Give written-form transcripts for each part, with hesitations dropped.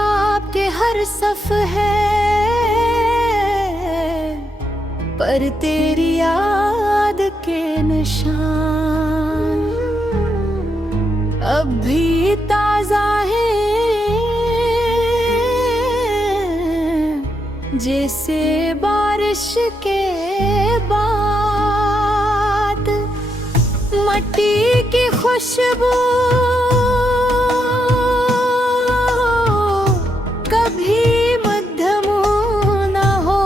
किताब के हर सफ है, पर तेरी याद के निशान अब भी ताजा है, जैसे बारिश के बाद मट्टी की खुशबू कभी मध्यम न हो।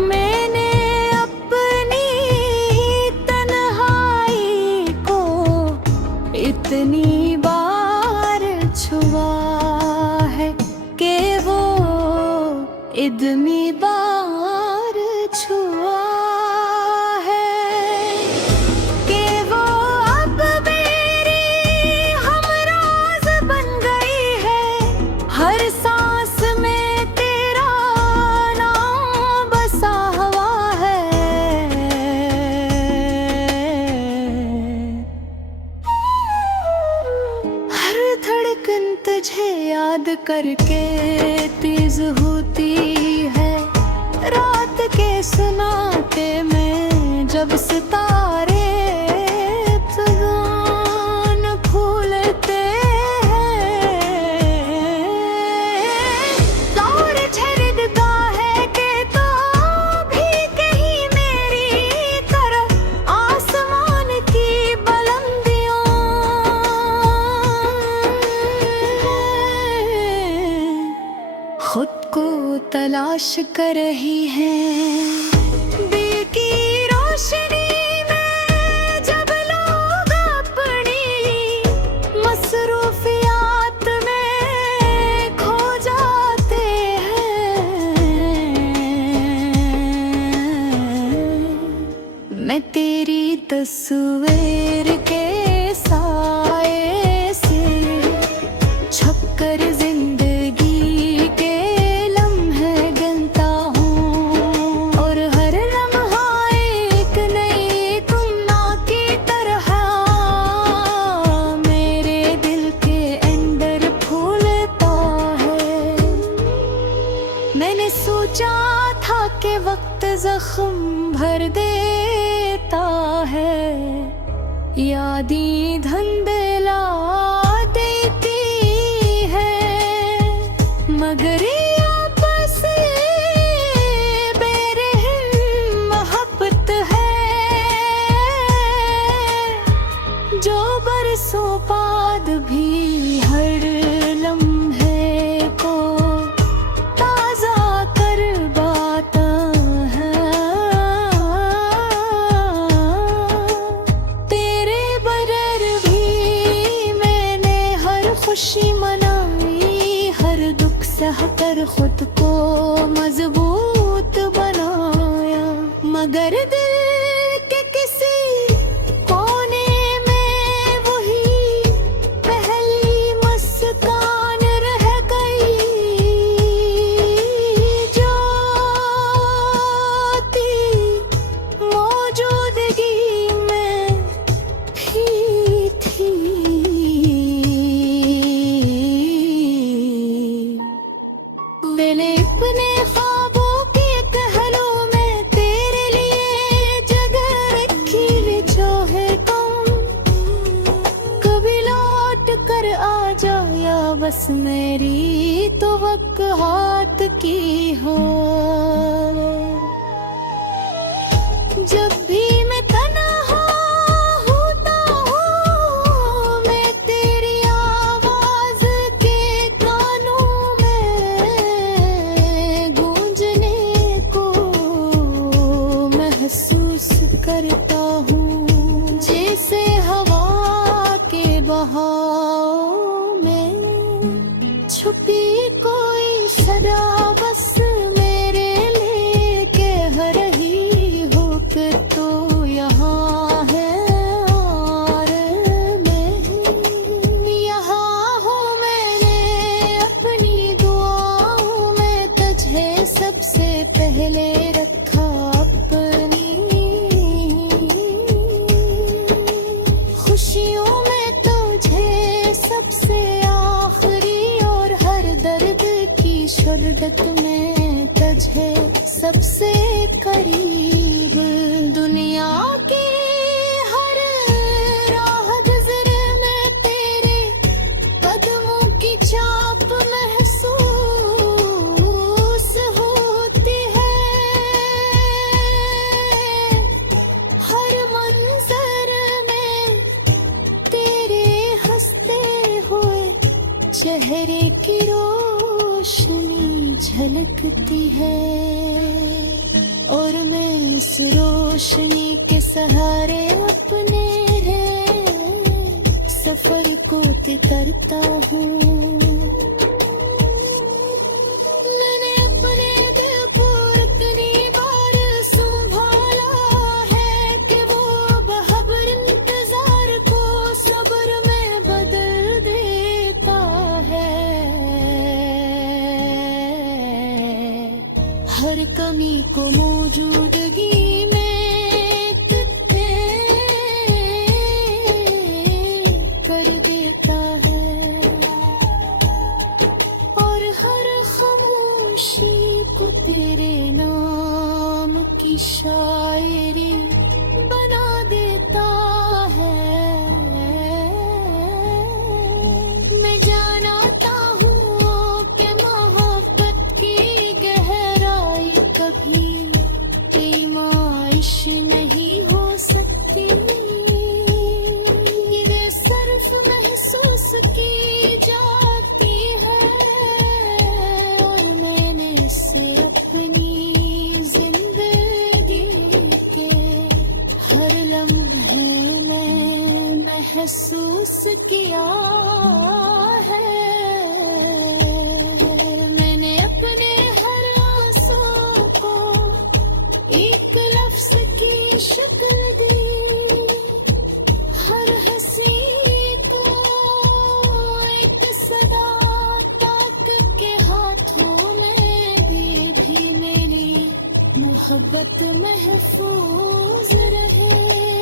मैंने अपनी तन्हाई को इतनी बार छुआ है कि वो इतनी बार छुआ तुझे याद करके तेज होती है रात के सुनाते में, जब सितारे गान फूलते हैं। दौर झरदता है कि तो भी कहीं मेरी तरफ आसमान की बुलंदियों खुद को तलाश कर रही हैं। दिल की रोशनी में जब लोग अपनी मसरूफियात में खो जाते हैं, मैं तेरी तस्वीर के साए से छपकर जिंदगी के लम्हे गिनता हूँ, और हर लम्हा एक नई तुमना की तरह मेरे दिल के अंदर फूलता है। मैंने सोचा था कि वक्त जख्म भर देता है, यादें धुंधला देती है, मगर आपस बेरहम मोहब्बत है, जो बरसों बाद भी हर लम्हे को ताजा करवाता है। तेरे बगैर भी मैंने हर खुशी मनाई, हर दुख सहकर खुद को मजबूत बनाया, मगर दिल के किसी कोने में वही पहली मुस्कान रह गई, जो थी मौजूदगी में भी थी। मैंने अपने ख्वाबों के कहलों में तेरे लिए जगह रखी, चाहे तुम कभी लौट कर आ जा, या बस मेरी तो वक़्त की हो। जब भी मैं तन्हा होता हूँ, मैं तेरी आवाज के कानों में गूंजने को महसूस करता हूँ, जैसे हवा के बहाव में छुपी कोई सदा बस मेरे लिए कह रही हो कि तू यहाँ है और मैं यहाँ हूँ। मैंने अपनी दुआओं में तुझे सबसे पहले रखा, अपनी खुशियों में तुझे सबसे वहदत में तुझे सबसे करीब, दुनिया की हर राह गुज़र में तेरे कदमों की चाप महसूस होती है। हर मंजर में तेरे हंसते हुए चेहरे की रोशनी झलकती है, और मैं इस रोशनी के सहारे अपने सफर को तय करता हूँ। मैंने अपने दिल को इतनी बार संभाला है कि वो बहबर इंतजार को सब्र में बदल देता है। हर कमी को मौजूदगी में कर देता है, और हर खामोशी को तेरे नाम की शायरी बना देता है। मैं जानता हूँ कि मोहब्बत की गहराई कभी आइश नहीं हो सकती, ये सिर्फ महसूस की जाती है, और मैंने इसे अपनी जिंदगी के हर लम्हे में महसूस किया है। मैंने अपने हर आंसू को एक लफ्ज की शक्ल दी, हर हंसी को एक सदा ताक के हाथों में, ये भी मेरी मोहब्बत महफूज रहे।